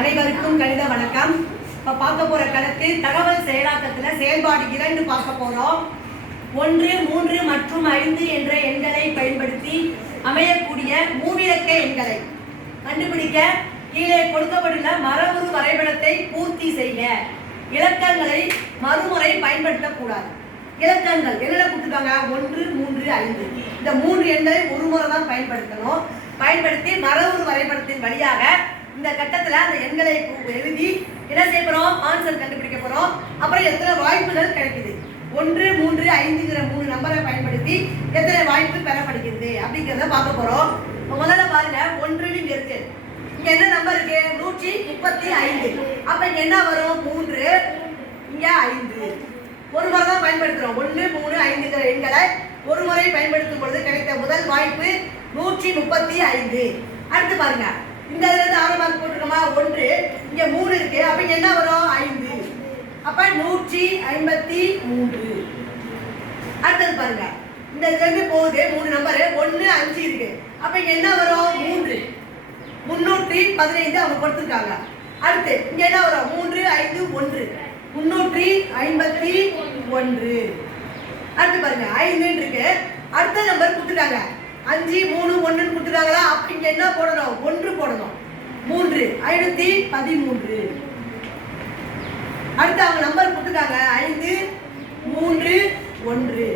அனைவருக்கும் கணித வணக்கம். இப்போ பார்க்க போகிற கணக்கு தகவல் செயலாக்கத்தில் செயல்பாடு 2 பார்க்க போகிறோம். 1, 3 மற்றும் 5 என்ற எண்களை பயன்படுத்தி அமையக்கூடிய மூவிலக்க எண்களை கண்டுபிடிக்க கீழே கொடுக்கப்பட்டுள்ள மரபுரு வரைபடத்தை பூர்த்தி செய்ய. இலக்கங்களை மறுமுறை பயன்படுத்தக்கூடாது. இலக்கங்கள் என்னென்ன கொடுத்துருக்காங்க? 1, 3, 5. இந்த 3 எண்களை ஒரு முறை தான் பயன்படுத்தணும். பயன்படுத்தி மரபுரு வரைபடத்தின் வழியாக இந்த கட்டத்தில் அந்த எண்களை எழுதி என்ன செய்ய போகிறோம்? ஆன்சர் கண்டுபிடிக்க போகிறோம். அப்புறம் எத்தனை வாய்ப்புகள் கிடைக்குது? 1, 3, 5ங்கிற 3 நம்பரை பயன்படுத்தி எத்தனை வாய்ப்பு பெறப்படுகிறது அப்படிங்கிறத பார்க்க போகிறோம். முதல்ல பாருங்க, 1 இங்கே இருக்கு. இங்கே என்ன நம்பர் இருக்கு? 135. அப்போ இங்கே என்ன வரும்? 3, இங்கே 5. ஒரு முறை தான் பயன்படுத்துகிறோம். 1, 3, 5ங்கிற எண்களை ஒரு முறை பயன்படுத்தும் பொழுது கிடைத்த முதல் வாய்ப்பு 135. அடுத்து பாருங்க, இந்த இதுல இருந்து 6 மார்க் போட்டுருக்கோமா? 1, இங்க 3 இருக்கு. அப்ப இங்க என்ன வரும்? 5. அப்ப 153. அடுத்தது பாருங்க, இந்த இதுல இருந்து போகுது 3 நம்பர். 1, 5 இருக்கு. அப்ப இங்க என்ன வரும்? 3. 315 அவங்க கொடுத்துருக்காங்க. அடுத்து இங்க என்ன வரும்? 3, 5, 1. 351. அடுத்து பாருங்க, 5 இருக்கு. அடுத்த நம்பர் கொடுத்துட்டாங்க. 5, 3, 1 கொடுத்துட்டாங்களா? அப்ப இங்க என்ன போடணும்? 1 போடணும். 3, 513. அடுத்து அவங்க நம்பர் கொடுத்துட்டாங்க. 5, 3, 1.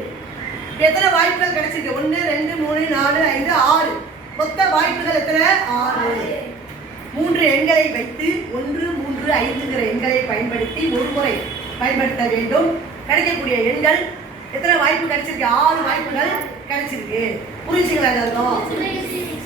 எத்தனை வாய்ப்புகள் கிடைச்சிருக்கு? 1, 2, 3, 4, 5, 6. மொத்த வாய்ப்புகள் எத்தனை? 6. 3 எண்களை வைத்து 1, 3, 5ங்கிற எண்களை பயன்படுத்தி ஒரு முறை பயன்படுத்த வேண்டும். கிடைக்கக்கூடிய எண்கள் எத்தனை வாய்ப்பு கிடைச்சிருக்கு? 6 வாய்ப்புகள் கிடைச்சிருக்கு. புரிஞ்சுங்களா?